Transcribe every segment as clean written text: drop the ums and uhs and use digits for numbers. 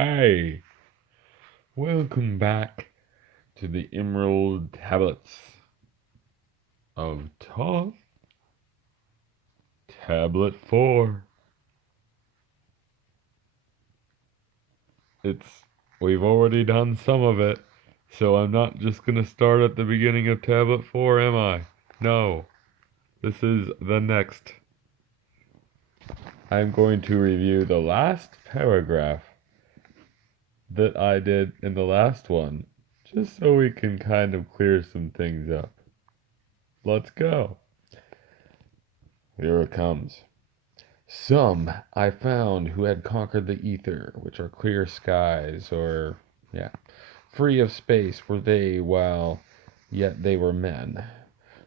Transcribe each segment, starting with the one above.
Hi, welcome back to the Emerald Tablets of Thoth, Tablet 4. We've already done some of it, so I'm not just gonna start at the beginning of Tablet 4, am I? No, this is the next. I'm going to review the last paragraph that I did in the last one, just so we can kind of clear some things up. Let's go. Here it comes. Some I found who had conquered the ether, which are clear skies, free of space were they, while yet they were men,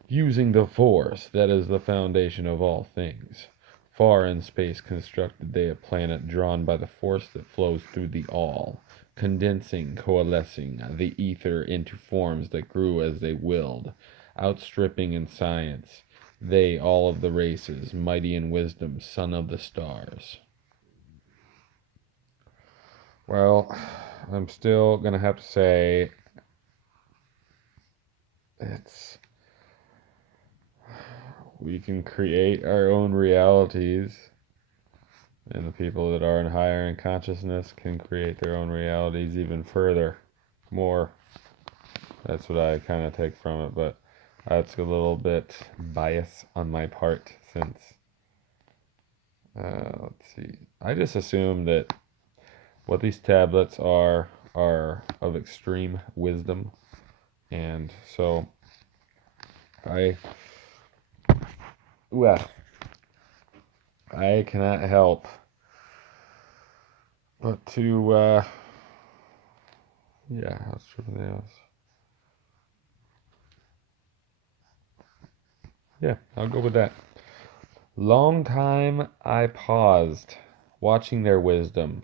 using the force that is the foundation of all things. Far in space constructed they a planet drawn by the force that flows through the all, condensing, coalescing the ether into forms that grew as they willed, outstripping in science they all of the races, mighty in wisdom, son of the stars. Well, I'm still gonna have to say we can create our own realities, and the people that are in higher in consciousness can create their own realities even further, more. That's what I kind of take from it, but that's a little bit bias on my part since, let's see, I just assume that what these tablets are of extreme wisdom, and so I cannot help but to let's trip nails. Yeah, I'll go with that. Long time I paused, watching their wisdom.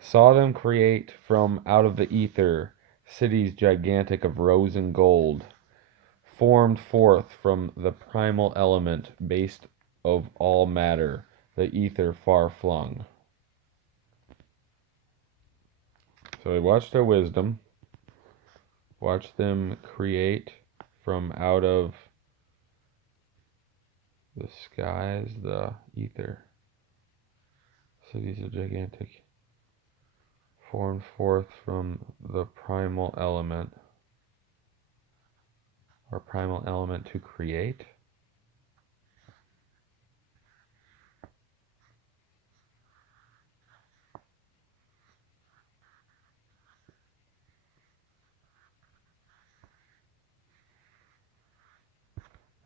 Saw them create from out of the ether cities gigantic of rose and gold, formed forth from the primal element based of all matter, the ether far flung. So we watched their wisdom, watched them create from out of the skies, the ether. Cities are gigantic, formed forth from the primal element, or primal element to create.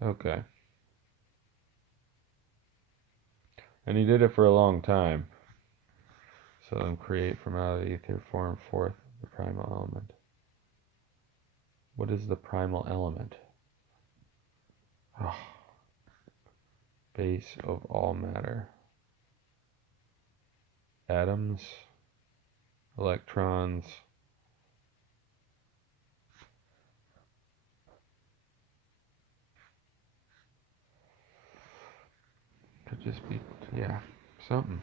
Okay. And he did it for a long time. So then create from out of the ether, form forth the primal element. What is the primal element? Base of all matter. Atoms, electrons, could just be, something.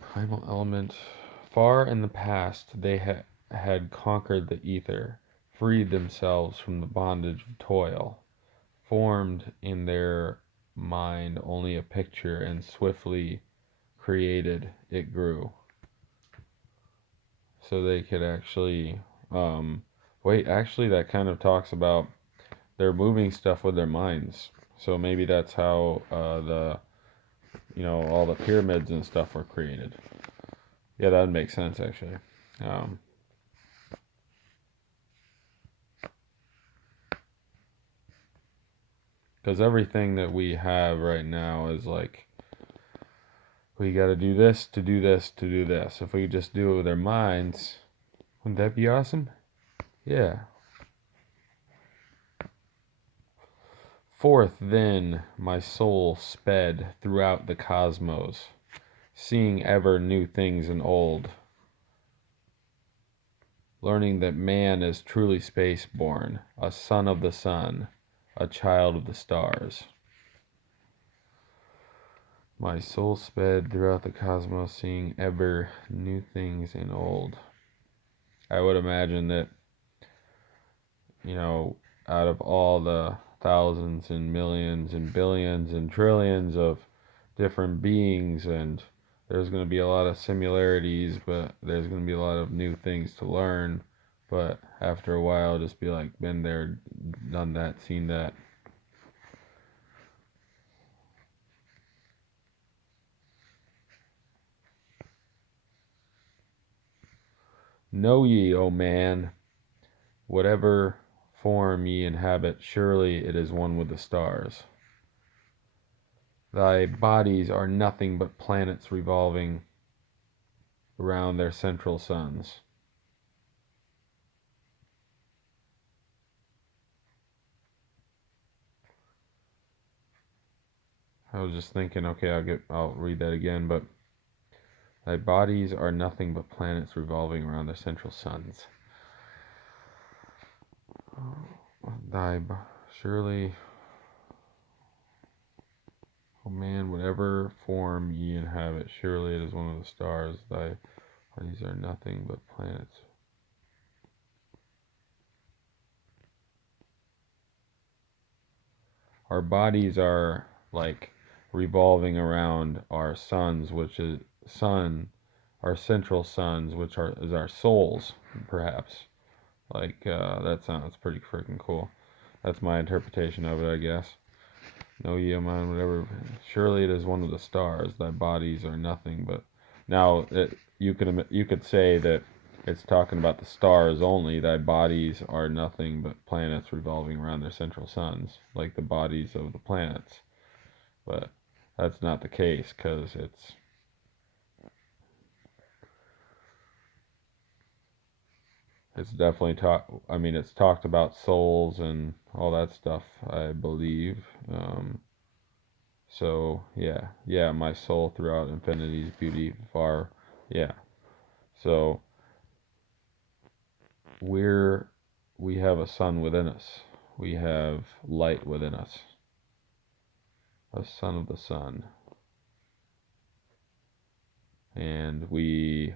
Primal element. Far in the past, they had conquered the ether, freed themselves from the bondage of toil, formed in their mind only a picture, and swiftly created it grew. So they could actually, actually that kind of talks about they're moving stuff with their minds. So maybe that's how all the pyramids and stuff were created. Yeah, that would make sense actually. Because everything that we have right now is like, we got to do this to do this to do this. If we just do it with our minds, wouldn't that be awesome? Yeah. Forth then my soul sped throughout the cosmos, seeing ever new things and old, learning that man is truly space-born, a son of the sun, a child of the stars. My soul sped throughout the cosmos, seeing ever new things and old. I would imagine that, out of all the thousands and millions and billions and trillions of different beings, and there's going to be a lot of similarities, but there's going to be a lot of new things to learn. But after a while, just be like, been there, done that, seen that. Know ye, O man, whatever form ye inhabit, surely it is one with the stars. Thy bodies are nothing but planets revolving around their central suns. I was just thinking, okay, I'll read that again, but thy bodies are nothing but planets revolving around their central suns. Surely, oh man, whatever form ye inhabit, surely it is one of the stars. Thy bodies are nothing but planets. Our bodies are like revolving around our suns, which is our central suns, which is our souls, perhaps. That sounds pretty freaking cool. That's my interpretation of it, I guess. Know ye, O man, whatever. Surely it is one of the stars. Thy bodies are nothing but. Now, you could say that it's talking about the stars only. Thy bodies are nothing but planets revolving around their central suns, like the bodies of the planets. But that's not the case, because it's definitely it's talked about souls and all that stuff, I believe. So yeah, my soul throughout infinity's beauty far, yeah. So we have a sun within us. We have light within us. A son of the sun. And we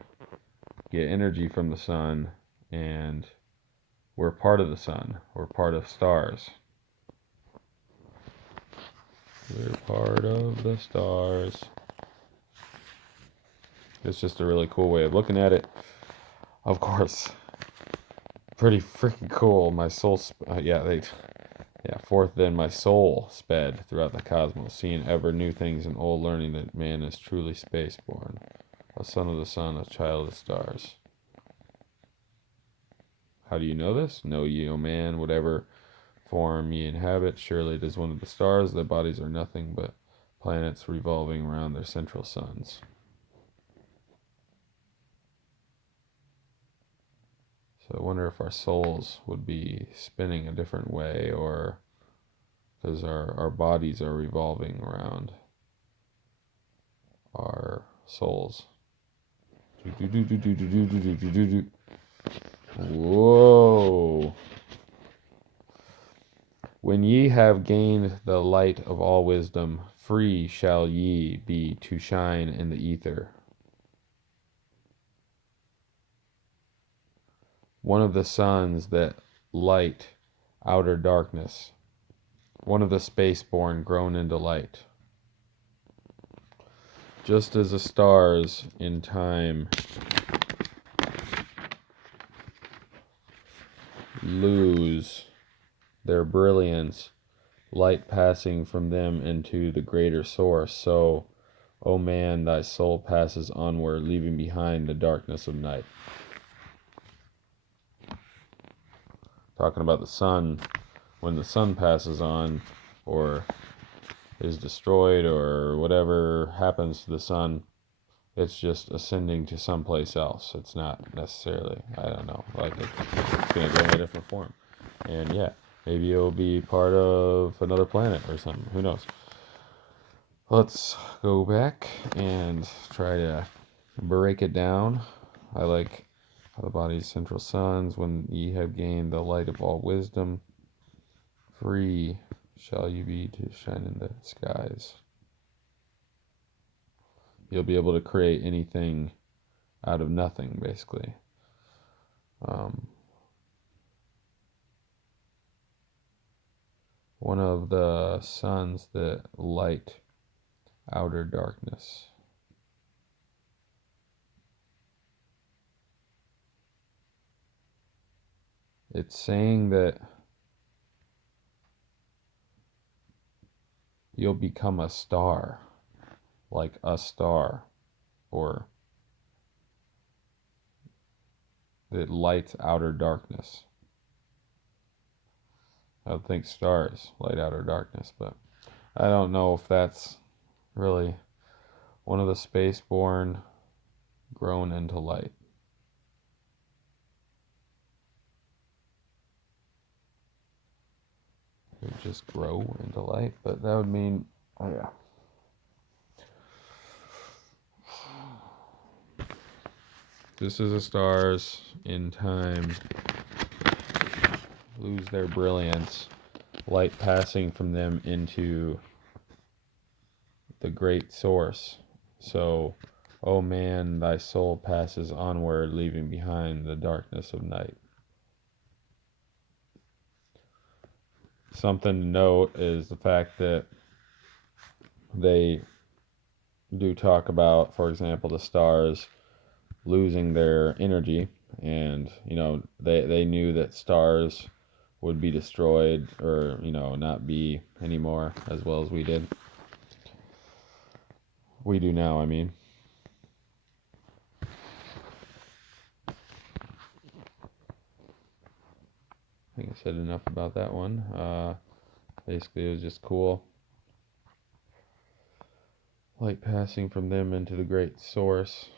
get energy from the sun, and we're part of the sun. We're part of stars. We're part of the stars. It's just a really cool way of looking at it. Of course, pretty freaking cool. My soul, forth then my soul sped throughout the cosmos, seeing ever new things and old, learning that man is truly spaceborn, a son of the sun, a child of the stars. How do you know this? Know ye, O man, whatever form ye inhabit, surely it is one of the stars. Their bodies are nothing but planets revolving around their central suns. So I wonder if our souls would be spinning a different way, or because our bodies are revolving around our souls. Whoa. When ye have gained the light of all wisdom, free shall ye be to shine in the ether. One of the suns that light outer darkness, one of the spaceborn grown into light. Just as the stars in time lose their brilliance, light passing from them into the greater source, so, O man, thy soul passes onward, leaving behind the darkness of night. Talking about the sun, when the sun passes on, or is destroyed, or whatever happens to the sun, it's just ascending to someplace else. It's not necessarily, I don't know, like it's going to go in a different form. And yeah, maybe it'll be part of another planet or something. Who knows? Let's go back and try to break it down. I like how the body's central suns, when ye have gained the light of all wisdom, free shall you be to shine in the skies. You'll be able to create anything out of nothing, basically. One of the suns that light outer darkness. It's saying that you'll become a star, like a star, or that lights outer darkness. I would think stars light outer darkness, but I don't know if that's really one of the spaceborn grown into light. It would just grow into light, but that would mean, oh yeah. Just as the stars in time lose their brilliance, light passing from them into the great source. So, O man, thy soul passes onward, leaving behind the darkness of night. Something to note is the fact that they do talk about, for example, the stars losing their energy, and they knew that stars would be destroyed, or not be anymore, as well as we do now, I mean. I think I said enough about that one. Basically, it was just cool. Light passing from them into the great source.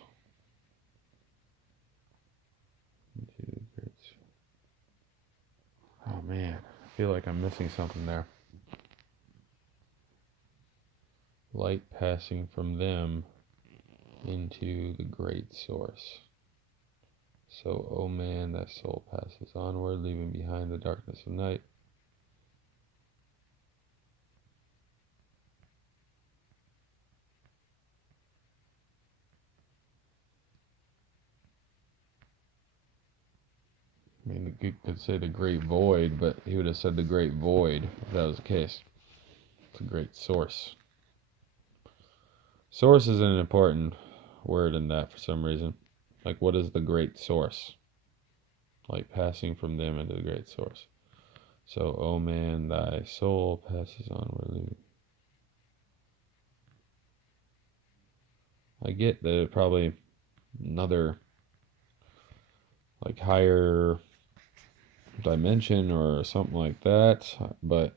Oh man, I feel like I'm missing something there. Light passing from them into the great source. So, O man, thy soul passes onward, leaving behind the darkness of night. I mean, you could say the great void, but he would have said the great void if that was the case. It's a great source. Source is an important word in that for some reason. Like, what is the great source? Like, passing from them into the great source. So, O man, thy soul passes onward. I get that it probably another, like, higher dimension or something like that, but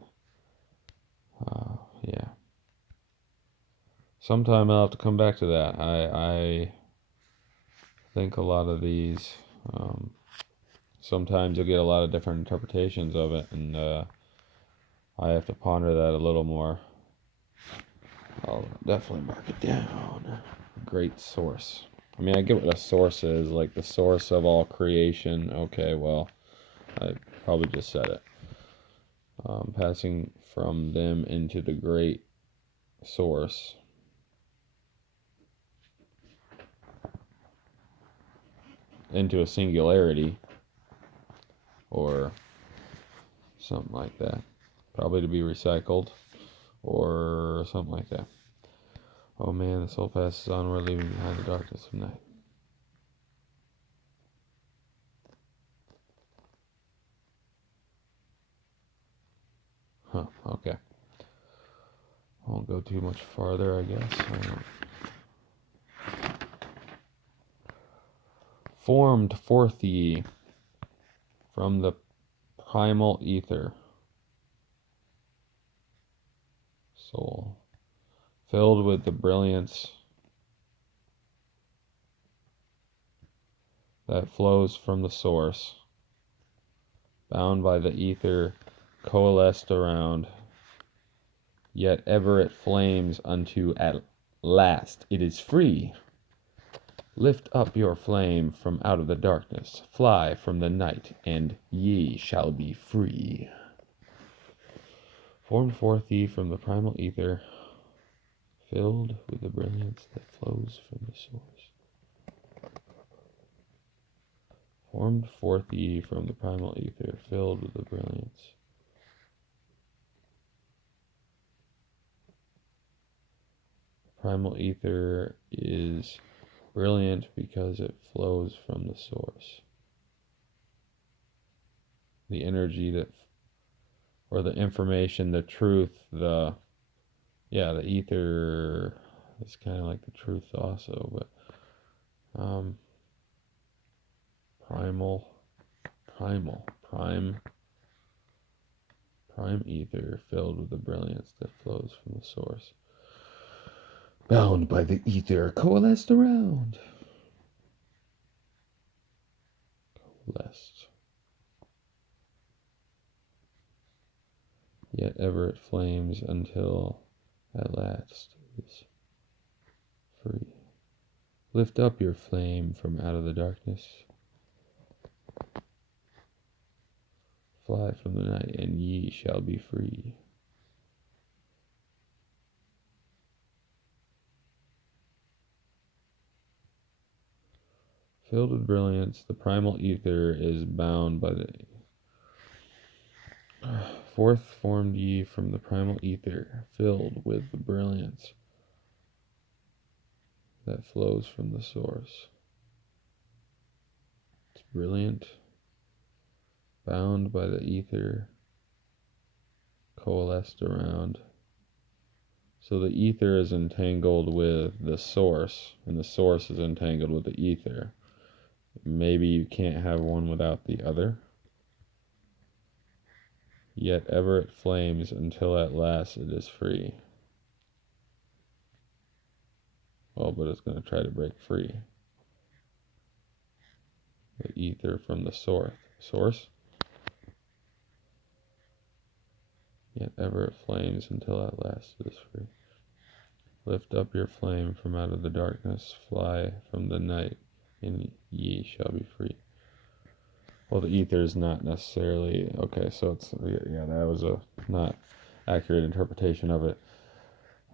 yeah. Sometime I'll have to come back to that. I think a lot of these, sometimes you'll get a lot of different interpretations of it, and I have to ponder that a little more. I'll definitely mark it down. Great source. I mean, I get what a source is, like the source of all creation. Okay, well, I probably just said it. Passing from them into the great source. Into a singularity. Or something like that. Probably to be recycled. Or something like that. Oh man, the soul passes onward, leaving behind the darkness of night. Huh, okay. I won't go too much farther, I guess. Formed forth ye from the primal ether. Soul. Filled with the brilliance that flows from the source. Bound by the ether, coalesced around, yet ever it flames unto at last it is free. Lift up your flame from out of the darkness, fly from the night, and ye shall be free. Formed forth ye from the primal ether, filled with the brilliance that flows from the source. Formed forth ye from the primal ether, filled with the brilliance. Primal ether is brilliant because it flows from the source. The energy that, or the information, the truth, the ether is kind of like the truth also, but prime ether filled with the brilliance that flows from the source. Bound by the ether, coalesced around. Coalesced. Yet ever it flames until at last is free. Lift up your flame from out of the darkness. Fly from the night, and ye shall be free. Filled with brilliance, the primal ether is bound by the forth formed ye from the primal ether, filled with the brilliance that flows from the source. It's brilliant, bound by the ether, coalesced around. So the ether is entangled with the source, and the source is entangled with the ether. Maybe you can't have one without the other. Yet ever it flames until at last it is free. Oh, but it's going to try to break free. The ether from the source. Yet ever it flames until at last it is free. Lift up your flame from out of the darkness, fly from the night, and ye shall be free. Well, the ether is not necessarily, okay, so it's, yeah, that was a not accurate interpretation of it,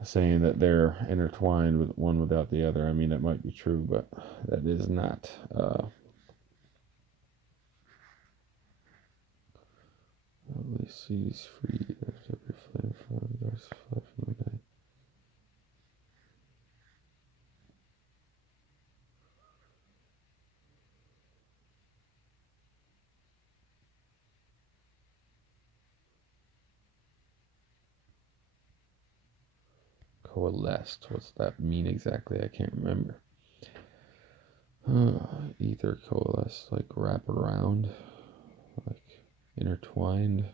saying that they're intertwined with one without the other. I mean, that might be true, but that is not, at least sees free, lift up your flame from the darkness, fly from the night. Coalesced. What's that mean exactly? I can't remember. Ether coalesced, like wrap around, like intertwined.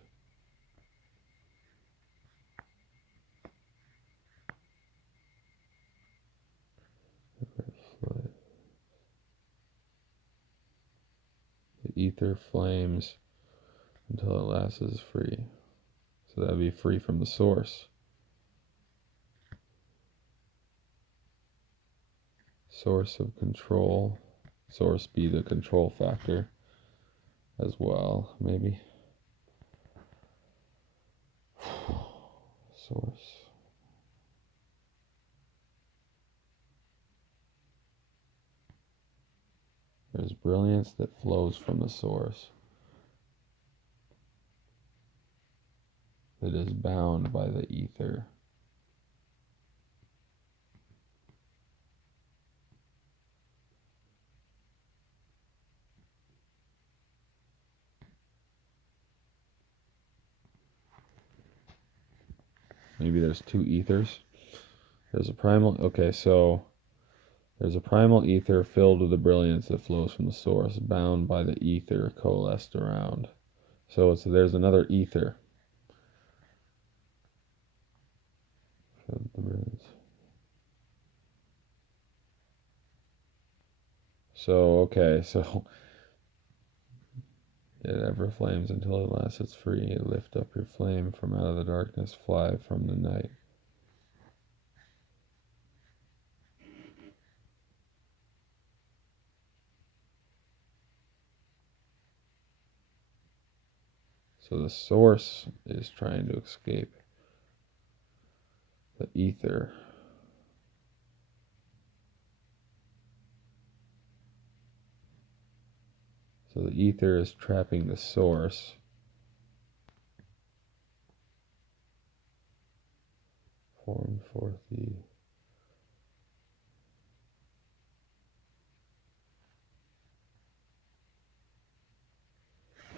The ether flames until at last is free. So that would be free from the source. Source of control. Source be the control factor as well, maybe. Source. There's brilliance that flows from the source. That is bound by the ether. Maybe there's two ethers. There's a primal, okay, so there's a primal ether filled with the brilliance that flows from the source, bound by the ether coalesced around. So there's another ether. So, okay, so it ever flames until at last it's free. Lift up your flame from out of the darkness, fly from the night. So the source is trying to escape. the ether. So the ether is trapping the source. Formed forth the...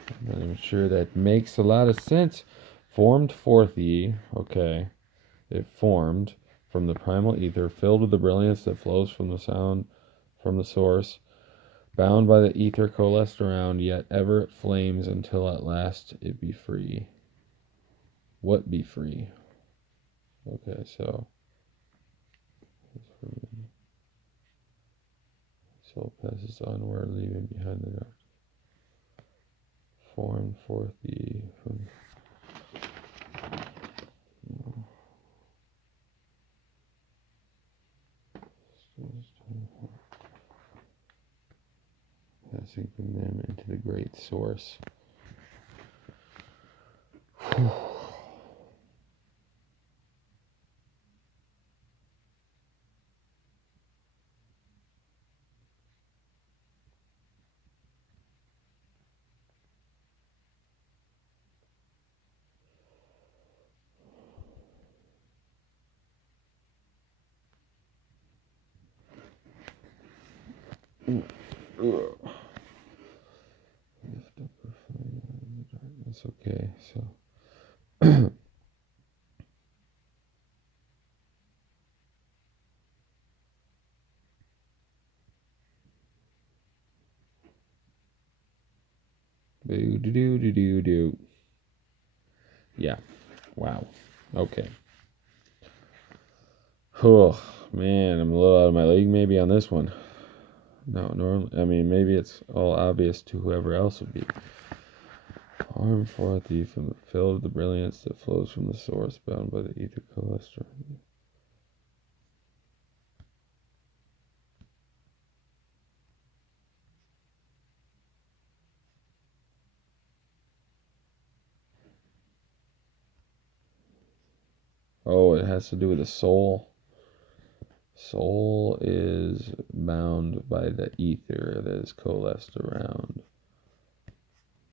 I'm not even sure that makes a lot of sense. Formed forth ye, okay. It formed from the primal ether, filled with the brilliance that flows from the sound from the source, bound by the ether coalesced around, yet ever it flames until at last it be free. What be free? Okay, so soul passes onward, leaving behind the dark. Formed forth ye from... passing from them into the great source. That's okay. So boo doo doo doo doo doo. Yeah. Wow. Okay. Oh man, I'm a little out of my league maybe on this one. No, normally, I mean, maybe it's all obvious to whoever else would be. Arm forth ye from the field of the brilliance that flows from the source, bound by the ether cholesterol. Oh, it has to do with the soul. Soul is bound by the ether that is coalesced around.